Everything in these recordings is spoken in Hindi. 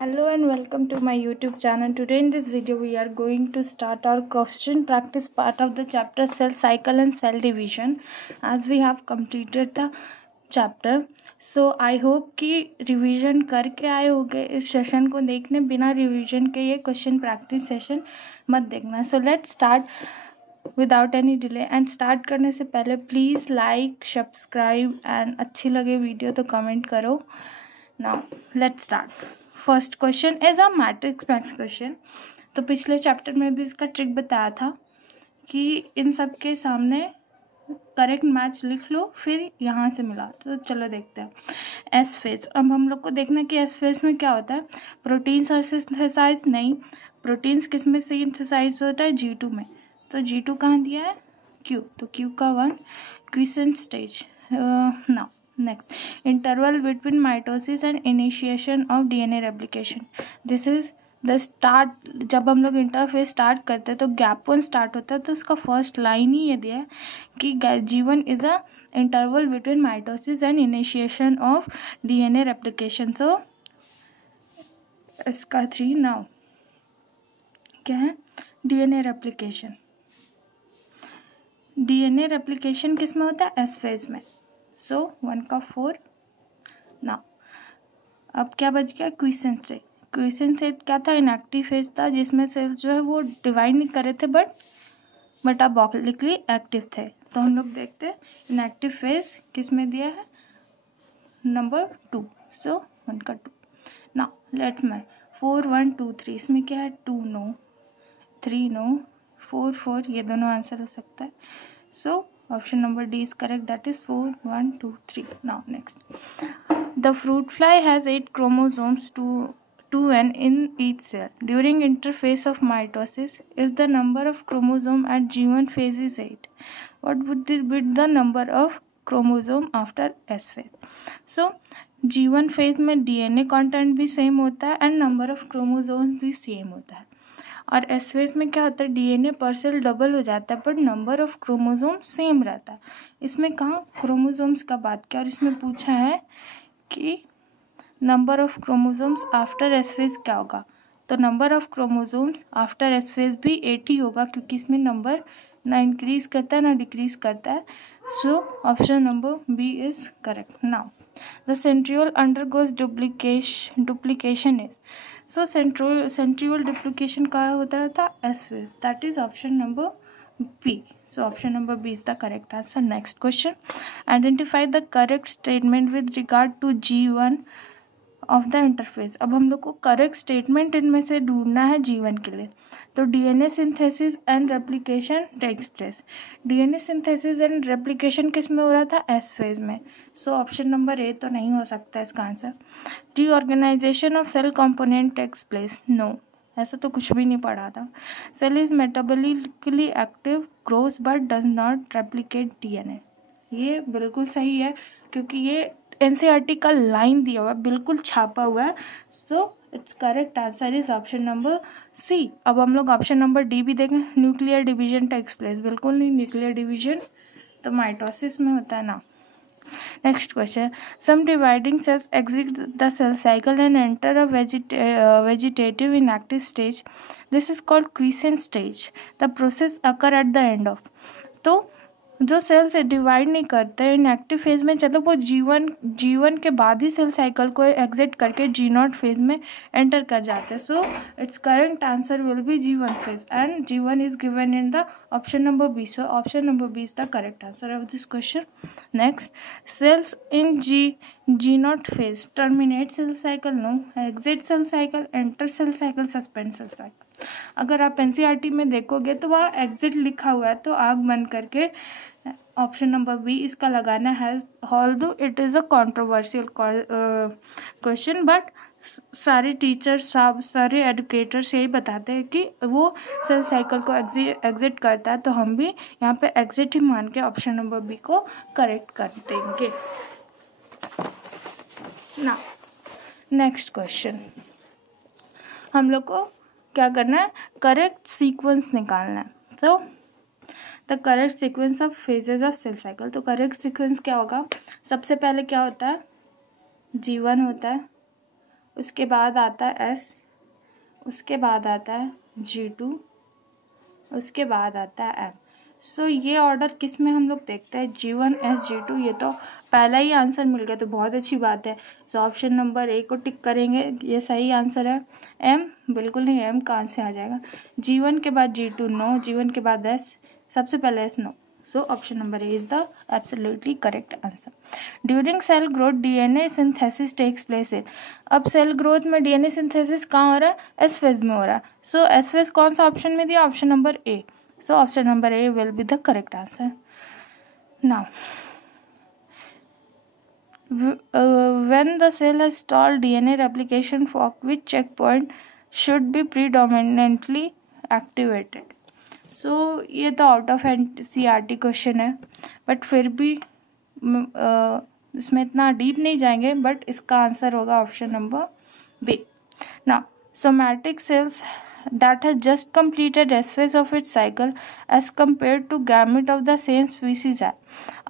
Hello and welcome to my YouTube channel. Today in this video we are going to start our question practice part of the chapter cell cycle and cell division as we have completed the chapter. So I hope कि रिवीजन करके आए होंगे इस सेशन को देखने, बिना रिवीजन के ये क्वेश्चन प्रैक्टिस सेशन मत देखना. So let's start without any delay. And start करने से पहले प्लीज़ लाइक सब्सक्राइब एंड अच्छी लगे वीडियो तो कमेंट करो. Now let's start. First question is a matrix maths question. तो पिछले चैप्टर में भी इसका ट्रिक बताया था कि इन सब के सामने करेक्ट मैच लिख लो फिर यहाँ से मिला. तो चलो देखते हैं एस फेज. अब हम लोग को देखना कि एस फेज में क्या होता है. प्रोटीन्स और सिंथेसाइज नहीं, प्रोटीन्स किस में सिंथेसाइज होता है G2 में. तो G2 कहाँ दिया है Q. तो Q का 1 quiescent stage. Now next, interval between mitosis and initiation of DNA replication. This is the start. जब हम लोग इंटरफेस स्टार्ट करते हैं तो गैप 1 स्टार्ट होता है. तो उसका फर्स्ट लाइन ही ये दिया है कि G1 is a interval between mitosis and initiation of DNA replication. So इसका 3 नाउ क्या है DNA रेप्लिकेशन. DNA रेप्लिकेशन किस में होता है एस फेज में. सो 1 का 4. ना अब क्या बच गया क्विसेंट स्टेट. क्विसेंट स्टेट क्या था इनएक्टिव फेज था जिसमें सेल्स जो है वो डिवाइड नहीं कर रहे थे बट मेटाबॉलिकली एक्टिव थे. तो हम लोग देखते हैं इनएक्टिव फेज किस में दिया है नंबर 2. सो 1 का 2. ना लेट्स मैं 4 1 2 3 इसमें क्या है 2 नो 3 नो 4 4 ये दोनों आंसर हो सकता है. सो option number D is correct, that is 4 1 2 3. Now next, the fruit fly has 8 chromosomes, 2n in each cell. During interphase of mitosis, if the number of chromosome at G1 phase is 8, what would be the number of chromosome after S phase. So G1 phase में DNA content भी सेम होता है एंड नंबर ऑफ क्रोमोसोम्स भी सेम होता है. और एस फेज में क्या होता है DNA पर सेल डबल हो जाता है but number of chromosomes same रहता है. इसमें कहाँ क्रोमोसोम्स का बात किया और इसमें पूछा है कि number of chromosomes after S phase क्या होगा. तो number of chromosomes after S phase भी 8 ही होगा क्योंकि इसमें नंबर ना इंक्रीज करता है ना डिक्रीज करता है. So option number B is correct. Now the centriole undergoes duplication is. So centriole duplication का होता रहता S phase, that is option number B. So option number B is the correct answer. Next question, identify the correct statement with regard to G1 of the interface. अब हम लोग को करेक्ट स्टेटमेंट इनमें से ढूंढना है G1 के लिए. तो DNA synthesis and replication takes place. DNA synthesis and replication किस में हो रहा था एस फेज में. सो ऑप्शन नंबर ए तो नहीं हो सकता इसका answer. Reorganization of cell component takes place. No, ऐसा तो कुछ भी नहीं पढ़ा था. Cell is metabolically active, grows but does not replicate DNA. ये बिल्कुल सही है क्योंकि ये NCERT का लाइन दिया हुआ है, बिल्कुल छापा हुआ है. So it's correct answer is option number C. अब हम लोग ऑप्शन नंबर डी भी देखें. Nuclear division takes place. बिल्कुल नहीं, न्यूक्लियर डिवीजन तो माइटोसिस में होता है ना. Next question, some dividing cells exit the cell cycle and enter a vegetative inactive stage. This is called quiescent stage. The process occur at the end of. तो जो सेल से डिवाइड नहीं करते इनएक्टिव फेज में, चलो वो G1 के बाद ही सेल साइकिल को एग्जिट करके G0 फेज में एंटर कर जाते हैं. So it's correct answer will be G1 phase and G1 is given in the option number B. So option number B is the correct answer of this question. Next, cells in G0 phase terminate cell cycle, no, exit cell cycle, enter cell cycle, suspend cell cycle. अगर आप NCERT में देखोगे तो वहाँ एग्जिट लिखा हुआ है तो आग बंद करके ऑप्शन नंबर बी इसका लगाना है. Although it is a controversial question but सारे टीचर्स सारे एडुकेटर्स यही बताते हैं कि वो सेल साइकिल को एग्जिट करता है. तो हम भी यहाँ पे एग्जिट ही मान के ऑप्शन नंबर बी को करेक्ट कर देंगे. ना नेक्स्ट क्वेश्चन, हम लोग को क्या करना है करेक्ट सीक्वेंस निकालना है. तो the correct sequence of phases of cell cycle. तो करेक्ट सीक्वेंस क्या होगा. सबसे पहले क्या होता है G1 होता है, उसके बाद आता है S, उसके बाद आता है G2, उसके बाद आता है M। सो ये ऑर्डर किस में हम लोग देखते हैं, G1 S G2। ये तो पहला ही आंसर मिल गया तो बहुत अच्छी बात है। सो ऑप्शन नंबर ए को टिक करेंगे, ये सही आंसर है। M बिल्कुल नहीं, M कहाँ से आ जाएगा। G1 के बाद G2 नो, G1 के बाद S, सबसे पहले S no. So option number A is the absolutely correct answer. During cell growth DNA synthesis takes place in. अब सेल ग्रोथ में डीएनए सिंथेसिस कहाँ हो रहा है, एस फेज में हो रहा है। सो एस फेज कौन सा ऑप्शन में दिया, option number A. So option number A will be the correct answer. Now, when the cell has stalled DNA replication fork, which checkpoint should be predominantly activated? So ये तो आउट ऑफ NCERT क्वेश्चन है, बट फिर भी इसमें इतना डीप नहीं जाएंगे, बट इसका आंसर होगा option number B. Now, somatic cells that has just completed S phase of its cycle as compared to gamete of the same species है।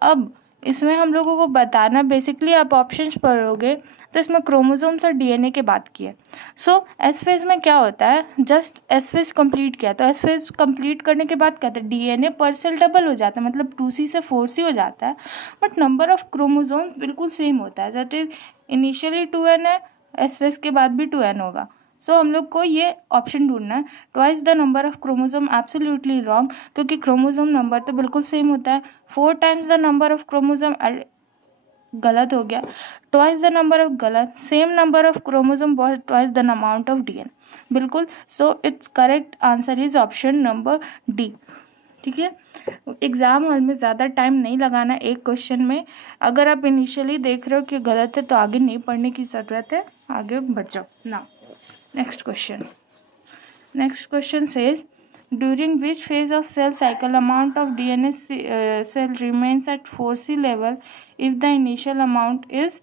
अब इसमें हम लोगों को बताना, बेसिकली आप ऑप्शंस पढ़ोगे तो इसमें क्रोमोसोम्स और डीएनए की बात की है। सो एस फेज में क्या होता है, जस्ट एस फेज कंप्लीट किया, तो एस फेज कंप्लीट करने के बाद क्या होता है, डीएनए पर सेल डबल हो जाता है, मतलब 2C से 4C हो जाता है, बट नंबर ऑफ क्रोमोसोम्स बिल्कुल सेम होता है। दैट इज इनिशियली 2N है, एस फेज के बाद भी 2N होगा। सो हम लोग को ये ऑप्शन ढूंढना है, twice the number of chromosome absolutely wrong, क्योंकि क्रोमोसोम नंबर तो बिल्कुल सेम होता है। 4 times the number of chromosome गलत हो गया, ट्वाइस द नंबर ऑफ गलत, same number of chromosome twice the amount of DNA, बिल्कुल। So it's correct answer is option number D. ठीक है, एग्जाम हॉल में ज़्यादा टाइम नहीं लगाना एक क्वेश्चन में। अगर आप इनिशियली देख रहे हो कि गलत है तो आगे नहीं पढ़ने की ज़रूरत है, आगे बढ़ जाओ ना। Next question. Next question says, during which phase of cell cycle amount of DNA cell remains at 4C level if the initial amount is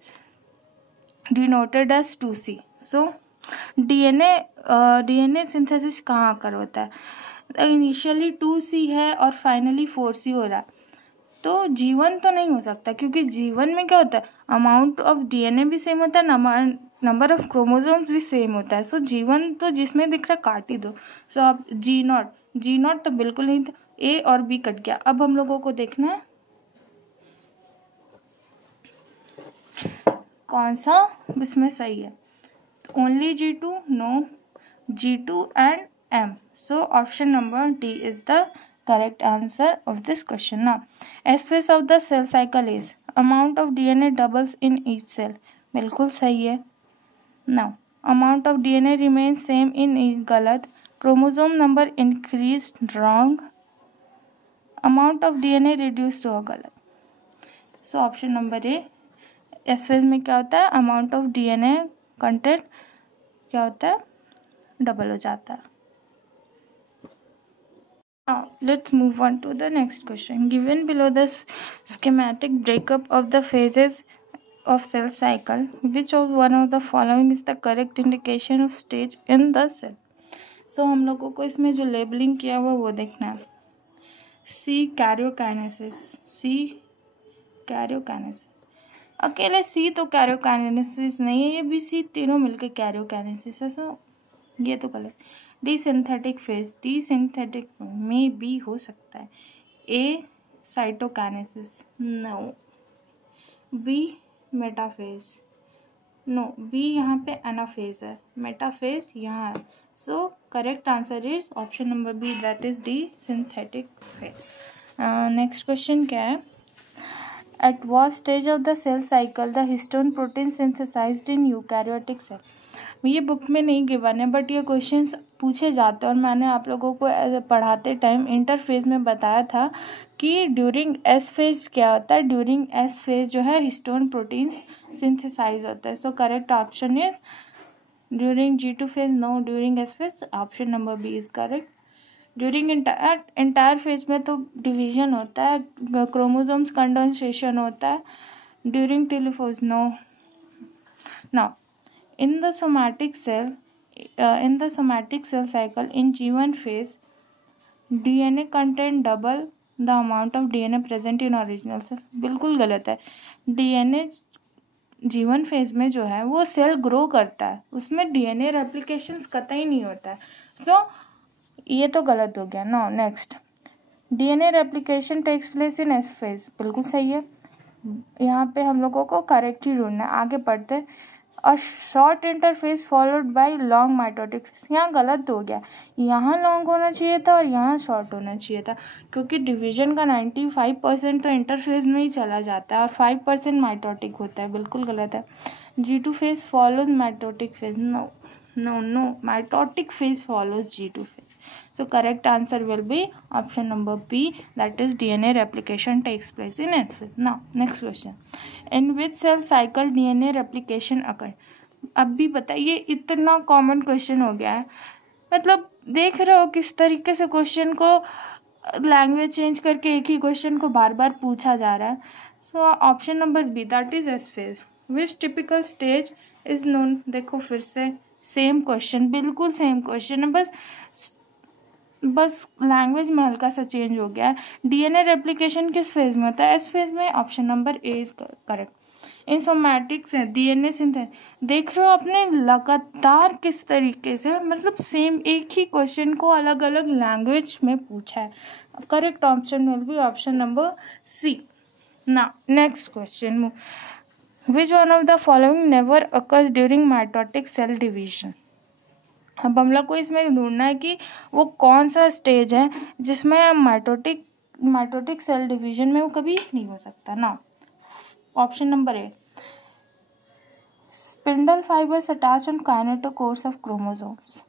denoted as 2C? So DNA synthesis कहाँ आकर होता है, इनिशियली 2C है और फाइनली 4C हो रहा है, तो G1 तो नहीं हो सकता, क्योंकि G1 में क्या होता है, अमाउंट ऑफ डीएनए भी सेम होता है, नंबर ऑफ क्रोमोसोम्स भी सेम होता है। सो G1 तो जिसमें दिख रहा है काट ही दो। सो अब G0 तो बिल्कुल नहीं था, A और B कट गया। अब हम लोगों को देखना है कौन सा इसमें सही है। Only G2 no, G2 and M। So option number D is the correct answer of this question. Now, S phase of the cell cycle is amount of DNA doubles in each cell. बिल्कुल सही है। Now, amount of DNA remains same in each, गलत। Chromosome number increased, wrong. Amount of DNA reduced हुआ, गलत। So option number A, S phase में क्या होता है, amount of DNA content क्या होता है, डबल हो जाता है। Now, let's move on to the next question. Given below the schematic breakup of the phases of cell cycle, which of one of the following is the correct indication of stage in the cell? So हम लोगों को इसमें जो लेबलिंग किया हुआ वो देखना है। C कैरियोकाइनेसिस, C कैरियोकाइनेसिस, अकेले C तो कैरियोकाइनेसिस नहीं है, ये भी C तीनों मिलके कैरियोकाइनेसिस है। सो ये तो गलत। D synthetic phase, D synthetic में भी हो सकता है। A cytokinesis, no. B metaphase, no. B यहाँ पे एनाफेज है, मेटाफेज यहाँ है। So correct answer is option number B, that is D synthetic phase. Next question क्या है, at what stage of the cell cycle the histone protein synthesized in eukaryotic cell? ये बुक में नहीं गिवन है, बट ये क्वेश्चंस पूछे जाते हैं, और मैंने आप लोगों को पढ़ाते टाइम इंटरफेज में बताया था कि ड्यूरिंग एस फेज क्या होता है। ड्यूरिंग एस फेज जो है हिस्टोन प्रोटीन्स सिंथेसाइज होता है। So correct option is during G2 phase, no. During S phase, option number B is correct. During entire phase में तो डिवीजन होता है, क्रोमोसोम्स कंडेंसेशन होता है। During telophase, no. Now in the somatic cell cycle in G1 phase, DNA content double the amount of DNA present in original cell. बिल्कुल गलत है। DNA जीवन फेज में जो है वो सेल ग्रो करता है, उसमें डीएनए रेप्लिकेशंस कतई नहीं होता है। सो ये तो गलत हो गया। No next, DNA replication takes place in S phase, बिल्कुल सही है। यहाँ पे हम लोगों को करेक्ट ही ढूंढना है। आगे पढ़ते, a short interface followed by long mitotic phase, यहाँ गलत हो गया, यहाँ लॉन्ग होना चाहिए था और यहाँ शॉर्ट होना चाहिए था, क्योंकि डिवीजन का 95% तो इंटरफेज में ही चला जाता है और 5% माइटोटिक होता है, बिल्कुल गलत है। G2 phase follows mitotic phase. No. Mitotic phase follows G2 phase. So correct answer will be option number B, that is DNA replication takes place in N phase. Now next question. In which cell cycle DNA replication occur? अब भी बताइए, इतना कॉमन क्वेश्चन हो गया है, मतलब देख रहे हो किस तरीके से क्वेश्चन को लैंग्वेज चेंज करके एक ही क्वेश्चन को बार बार पूछा जा रहा है। So option number B, that is S phase. Which typical stage is known, देखो फिर से सेम क्वेश्चन, बिल्कुल सेम क्वेश्चन है, बस लैंग्वेज में हल्का सा चेंज हो गया है। डीएनए रेप्लिकेशन किस फेज में होता है? एस फेज में। Option number A is correct. In somatics है डीएनए सिंथेसिस, देख रहे हो अपने लगातार किस तरीके से, मतलब सेम एक ही क्वेश्चन को अलग अलग लैंग्वेज में पूछा है। Correct option will be option number C. ना next question, which one of the following never occurs during mitotic cell division. अब हम लोग को इसमें ढूंढना है कि वो कौन सा स्टेज है जिसमें माइटोटिक सेल डिवीजन में वो कभी नहीं हो सकता ना। Option number A, spindle fibres attach on kinetochores of chromosomes.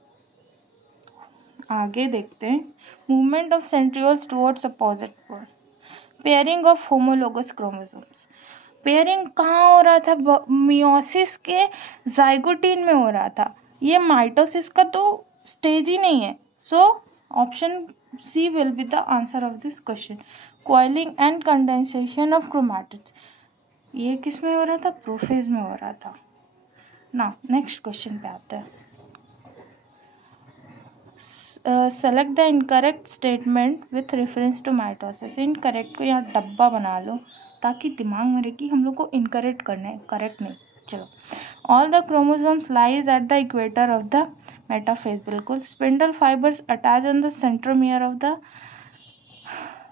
आगे देखते हैं, movement of centrioles towards opposite pole, pairing of homologous chromosomes. Pairing कहाँ हो रहा था? मियोसिस के जाइगोटीन में हो रहा था, ये माइटोसिस का तो स्टेज ही नहीं है। So option C will be the answer of this question. Coiling and condensation of chromatids, ये किस में हो रहा था? प्रोफेज में हो रहा था ना। नेक्स्ट क्वेश्चन पे आते हैं, select the incorrect statement with reference to mitosis. Incorrect को यहाँ डब्बा बना लो ताकि दिमाग में रहे कि हम लोग को इनकरेक्ट करना है, करेक्ट नहीं। चलो, all the chromosomes lies at the equator of the metaphase, बिल्कुल। Spindle fibres attach on the centromere of the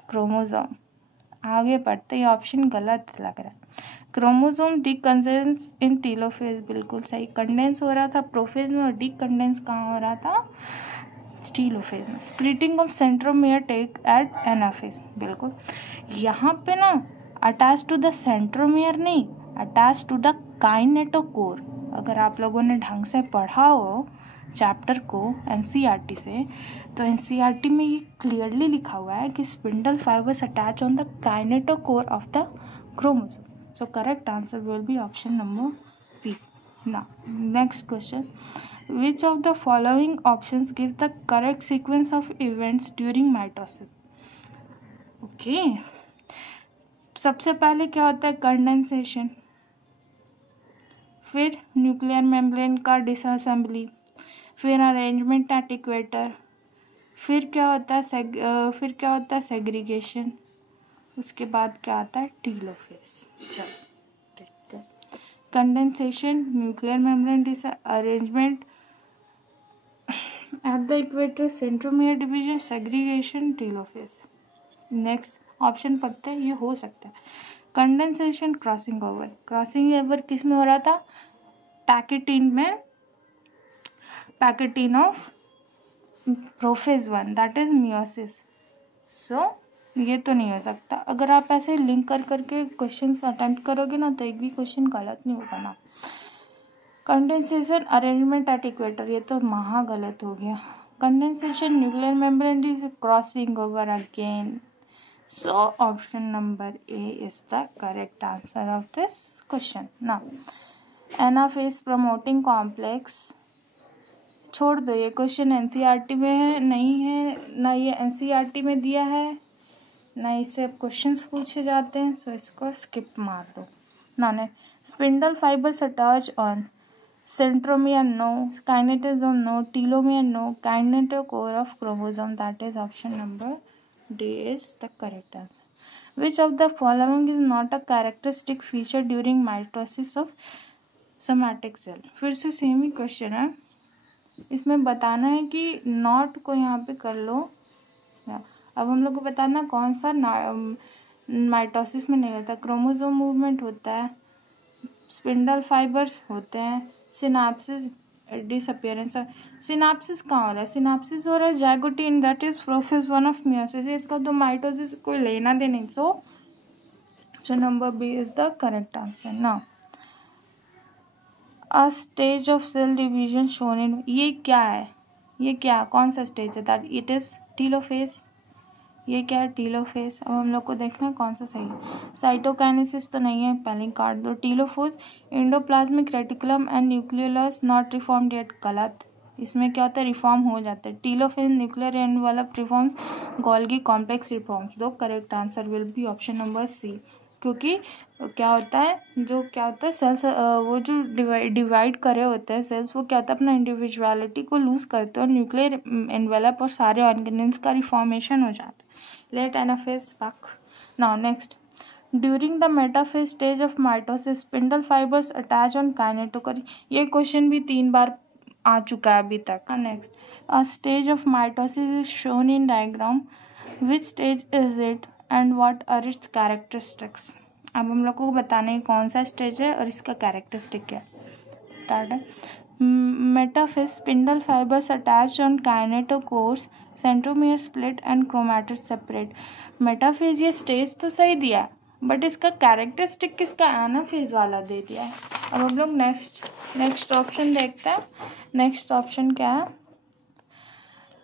chromosome. आगे पढ़ते, ये ऑप्शन गलत लग रहा है। क्रोमोसोम डीकंडेंस इन टीलोफेज, बिल्कुल सही। कंडेंस हो रहा था प्रोफेज में और डीकंडेंस कहाँ हो रहा था? टीलोफेज में। Splitting of centromere take at anaphase, बिल्कुल। यहाँ पे ना अटैच टू द सेंट्रोमियर नहीं, अटैच टू द काइनेटोकोर। अगर आप लोगों ने ढंग से पढ़ा हो चैप्टर को एनसीईआरटी से, तो एनसीईआरटी में ये क्लियरली लिखा हुआ है कि spindle fibres attach on the kinetochore of the chromosome. So correct answer will be option number B. Now next question, which of the following options give the correct sequence of events during mitosis? Okay, सबसे पहले क्या होता है? कंडेंसेशन, फिर न्यूक्लियर मेम्ब्रेन का डिसअसेंबली, फिर अरेंजमेंट एट इक्वेटर, फिर क्या होता है सेग्रीगेशन, उसके बाद क्या आता है? टीलोफेज। चलो देखते हैं, condensation, nuclear membrane arrangement at the equator, centromere division, segregation, telophase. Next option पढ़ते हैं, ये हो सकता है condensation, crossing over. Crossing over किस में हो रहा था? पैकेटीन में, pachytene of prophase 1, that is meiosis. So ये तो नहीं हो सकता। अगर आप ऐसे लिंक कर करके क्वेश्चन अटेम्प्ट करोगे ना तो एक भी क्वेश्चन गलत नहीं होगा ना। कंडेंसेशन, अरेंजमेंट एट इक्वेटर, ये तो महा गलत हो गया। Condensation, nuclear membrane, crossing over again. So option number A is the correct answer of this question ना। एनाफेज प्रमोटिंग कॉम्प्लेक्स, छोड़ दो, ये क्वेश्चन एनसीईआरटी में है नहीं है ना, ये एनसीईआरटी में दिया है ना, इससे क्वेश्चंस पूछे जाते हैं, सो इसको स्किप मार दो ना। ने spindle fibres attach on centromere, no. Kinetosome, no. Telomere, no. Kinetochore of chromosome, that is option number D is the correct answer. Which of the following is not a characteristic feature during mitosis of somatic cell. फिर से सेम ही क्वेश्चन है, इसमें बताना है कि नॉट को यहाँ पे कर लो। अब हम लोग को बताना कौन सा माइटोसिस में नहीं होता। क्रोमोसोम मूवमेंट होता है, स्पिंडल फाइबर्स होते हैं, सिनाप्सिस, डिसअपियरेंस। सिनाप्सिस कहाँ हो रहा है? सिनाप्सिस हो रहा है zygotene, that is prophase one of meiosis. इसका तो माइटोसिस कोई लेना दे नहीं। So option number B is the correct answer. Now a stage of cell division shown in, ये क्या है? ये क्या कौन सा स्टेज है? That it is telophase. ये क्या है? टीलोफेज। अब हम लोग को देखना है कौन सा सही है। साइटोकाइनेसिस तो नहीं है, पहले काट दो। Telophase, endoplasmic reticulum and nucleolus not reformed yet, गलत। इसमें क्या होता है? रिफॉर्म हो जाता है। Telophase nuclear envelope reforms, Golgi complex reforms. दो correct answer will be option number C. क्योंकि क्या होता है, सेल्स वो जो डिवाइड करे होते हैं सेल्स, वो क्या होता है अपना इंडिविजुअलिटी को लूज करते हैं और न्यूक्लियर एनवेलप और सारे ऑर्गेनेल्स का रिफॉर्मेशन हो जाता है। Late anaphase back. Now next, during the metaphase stage of mitosis spindle fibers attach on kinetochore। ये क्वेश्चन भी 3 बार आ चुका है अभी तक। Next, a stage of mitosis is shown in diagram, which stage is it and what are its characteristics। अब हम लोग को बताना है कौन सा स्टेज है और इसका कैरेक्टरिस्टिक क्या है। Metaphase, spindle fibres attach on kinetochores, centromere split and chromatid separate. Metaphase ये स्टेज तो सही दिया है, बट इसका कैरेक्टरिस्टिक किसका? एनाफेज वाला दे दिया है। अब हम लोग नेक्स्ट ऑप्शन देखते हैं। नेक्स्ट ऑप्शन क्या है?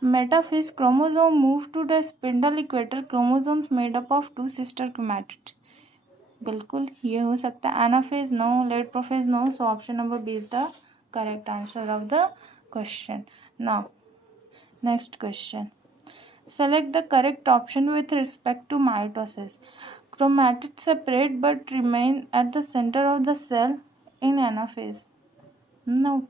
Metaphase, chromosome move to the spindle equator, chromosomes made up of 2 sister chromatid. बिल्कुल ये हो सकता है। Anaphase no, late prophase no. So option number B is the correct answer of the question. Now next question, select the correct option with respect to mitosis। chromatids separate but remain at the center of the cell in anaphase। no,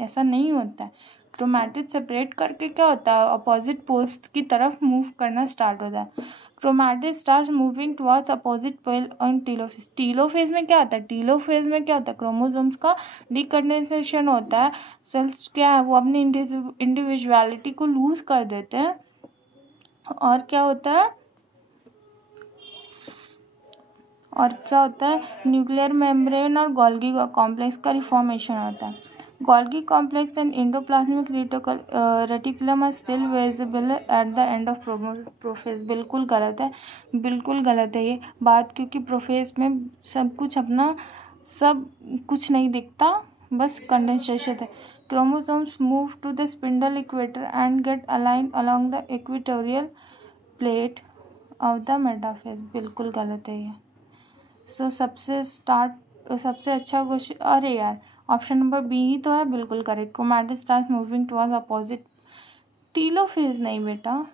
ऐसा नहीं होता है। क्रोमैटिड सेपरेट करके क्या होता है? अपोजिट पोल्स की तरफ मूव करना स्टार्ट होता है। Chromatid start moving towards opposite pole on telophase. Telophase में क्या होता है? टीलोफेज में क्या होता है? क्रोमोसोम्स का डीकंडेंसेशन होता है। सेल्स क्या है? वो अपनी इंडिविजुअलिटी को लूज कर देते हैं। और क्या होता है? न्यूक्लियर मेम्ब्रेन और गोल्गी कॉम्प्लेक्स का रिफॉर्मेशन होता है। Golgi complex and endoplasmic reticulum are still visible at the end of prophase. बिल्कुल गलत है, बिल्कुल गलत है ये बात, क्योंकि प्रोफेज में सब कुछ नहीं दिखता, बस कंडेंसेशन है। Chromosomes move to the spindle equator and get align along the equatorial plate of the metaphase. बिल्कुल गलत है ये। सो सबसे अच्छा क्वेश्चन, अरे यार ऑप्शन नंबर बी ही तो है बिल्कुल correct. Chromatid start moving towards opposite. Telophase नहीं बेटा,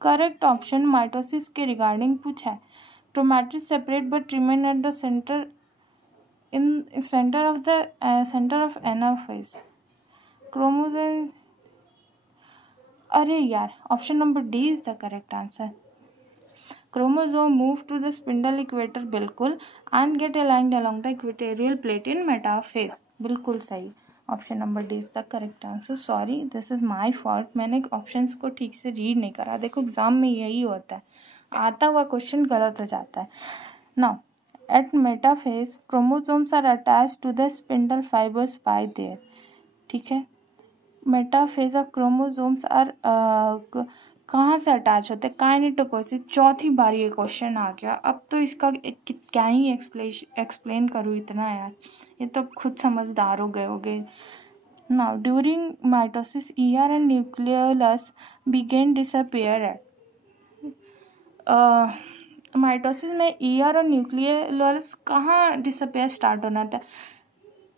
करेक्ट ऑप्शन माइटोसिस के रिगार्डिंग पूछा है। Chromatid separate but remain at the centre of anaphase. Chromosome, अरे यार option number D is the correct answer. Chromosome move to the spindle equator, बिल्कुल, and get aligned along the equatorial plate in metaphase. बिल्कुल सही, option number D is the correct answer. Sorry, this is my fault, मैंने ऑप्शंस को ठीक से रीड नहीं करा। देखो एग्जाम में यही होता है, आता हुआ क्वेश्चन गलत हो जाता है। Now at metaphase chromosomes are attach to the spindle fibres by their. ठीक है, मेटाफेज ऑफ क्रोमोसोम्स आर कहाँ से अटैच होते हैं? काइनेटोकोर से। चौथी बार ये क्वेश्चन आ गया, अब तो इसका क्या ही एक्सप्लेन करूँ इतना यार, ये तो खुद समझदार हो गए होगे। Now during mitosis ER and nucleolus begin disappear at. Mitosis में ईआर और न्यूक्लियोलस कहाँ डिसअपियर स्टार्ट होना था?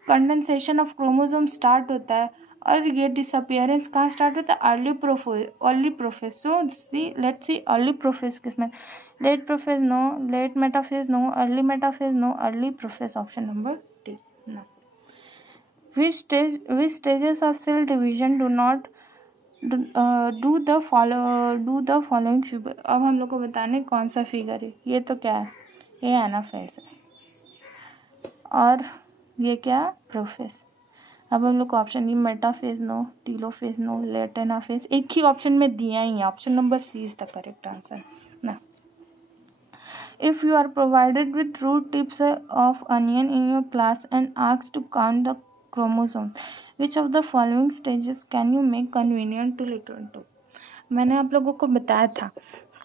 कंडेंसेशन ऑफ क्रोमोसोम स्टार्ट होता है और ये डिसअपियरेंस कहाँ स्टार्ट होता है? Early prophase. So let's see early prophase किसमें? Late prophase no, late metaphase no, early metaphase no, early prophase. Option number D. Which stages of cell division do not do the following figure. अब हम लोग को बताने कौन सा फिगर है। ये तो क्या है, ये एनाफेज है और ये क्या है, प्रोफेज। अब हम लोग को option D metaphase no, telophase no, late anaphase एक ही ऑप्शन में दिया ही है। Option number C is the correct answer ना। If you are provided with root tips of onion in your class and asked to count the chromosomes, which of the following stages can you make convenient to listen to? मैंने आप लोगों को बताया था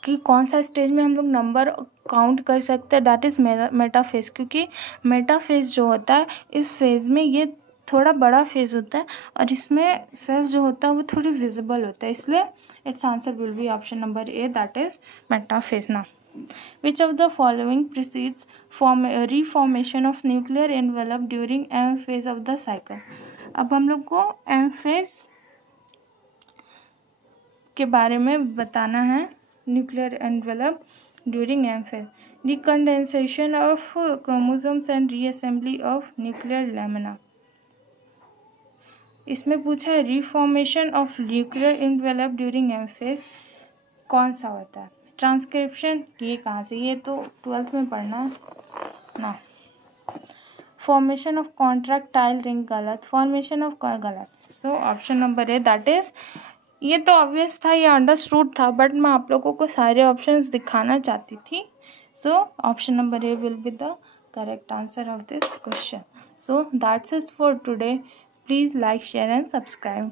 कि कौन सा स्टेज में हम लोग नंबर काउंट कर सकते हैं, दैट इज़ मेटाफेज। क्योंकि मेटाफेज जो होता है इस फेज़ में ये थोड़ा बड़ा फेज होता है और इसमें सेल्स जो होता है वो थोड़ी विजिबल होता है, इसलिए it's answer will be option number A, that is metaphase ना। Which of the following precedes reformation of nuclear envelope during M phase of the cycle? अब हम लोग को M phase के बारे में बताना है, nuclear envelope during M phase, decondensation of chromosomes and reassembly of nuclear lamina. इसमें पूछा है reformation of nuclear envelope during M phase कौन सा होता है। ट्रांसक्रिप्शन ये कहाँ से, ये तो 12th में पढ़ना ना। फॉर्मेशन ऑफ कॉन्ट्रैक्टाइल रिंग गलत, फॉर्मेशन ऑफ गलत। सो option number A, that is, ये तो ऑब्वियस था, ये अंडरस्टूड था, बट मैं आप लोगों को सारे ऑप्शंस दिखाना चाहती थी। सो option number A will be the correct answer of this question. So that's it for today. Please like, share and subscribe.